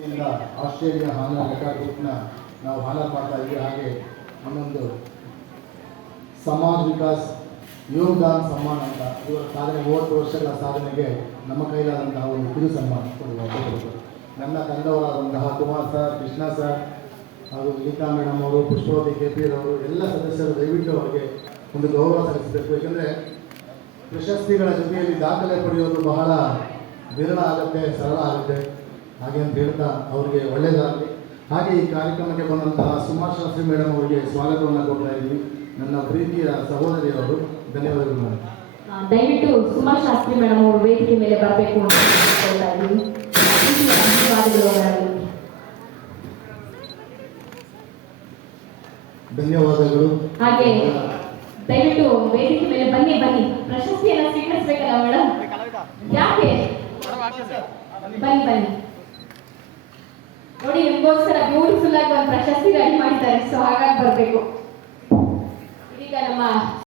ಇಂದ Australia honour record ಬುಕ್ನ ನಾವು ಹಾನರ್ ಮಾಡ್ತಾ ಇದ್ದೀವಿ. ಹಾಗೆ ಇನ್ನೊಂದು ಸಮಾಜ್ ವಿಕಾಸ್ ಯೋಗದಾನ ಸಮ್ಮಾನ ಅಂತ ಇವರ ಸಾಧನೆ 30 ವರ್ಷಗಳ ಸಾಧನೆಗೆ ನಮ್ಮ ಕೈಲಾದಂತಹ ಒಂದು ಕಿರು ಸನ್ಮಾನ ಕೊಡುವುದು. ನನ್ನ ತಂಡವರಾದಂತಹ ಕುಮಾರ್ ಸರ್, ಕೃಷ್ಣ ಸರ್ ಹಾಗೂ ಗೀತಾ ಮೇಡಮ್ ಅವರು, ಪುಷ್ಪವತಿ KP ಅವರು ಎಲ್ಲ ಸದಸ್ಯರು ದಯವಿಟ್ಟು ಅವರಿಗೆ ಒಂದು ಗೌರವ ಸಲ್ಲಿಸಬೇಕು. ಏಕೆಂದರೆ ಪ್ರಶಸ್ತಿಗಳ ಜೊತೆಯಲ್ಲಿ ದಾಖಲೆ ಪಡೆಯೋದು ಬಹಳ ವಿರಳ ಆಗುತ್ತೆ, ಸರಳ ಆಗುತ್ತೆ. ಹಾಗೆ ಅಂತ ಹೇಳ್ತಾ ಅವರಿಗೆ ಒಳ್ಳೆಯದಾಗಲಿ. ಹಾಗೆ ಈ ಕಾರ್ಯಕ್ರಮಕ್ಕೆ ಬಂದಂತಹ ಸುಮಾರ್ ಶಾಸ್ತ್ರಿ ಮೇಡಮ್ ಅವರಿಗೆ ಸ್ವಾಗತವನ್ನು ಕೊಡ್ತಾ ಇದ್ದೀವಿ. ನನ್ನ ಪ್ರೀತಿಯ ಸಹೋದರಿಯವರು, ಧನ್ಯವಾದಗಳು ಮೇಡಮ್. ದಯವಿಟ್ಟು ಸುಮಾರ್ ಶಾಸ್ತ್ರಿ ಮೇಡಮ್ ಅವರು ವೇದಿಕೆ ಮೇಲೆ ಬರಬೇಕು ಅಂತ ಹೇಳ್ತಾ ಇದ್ದೀವಿ. ಧನ್ಯವಾದಗಳು. ಹಾಗೆ ದಯವಿಟ್ಟು ವೇದಿಕೆ ಮೇಲೆ ಬನ್ನಿ ಪ್ರಶಸ್ತಿಯನ್ನು ಸ್ವೀಕರಿಸಬೇಕಲ್ಲ ಮೇಡಮ್? ಯಾಕೆ ಬನ್ನಿ ನೋಡಿ, ನಿಮಗೋಸ್ಕರ ಬ್ಯೂಟಿಫುಲ್ ಆಗಿ ಒಂದು ಪ್ರಶಸ್ತಿ ರೆಡಿ ಮಾಡಿದ್ದಾರೆ. ಸೊ ಹಾಗಾಗಿ ಬರಬೇಕು.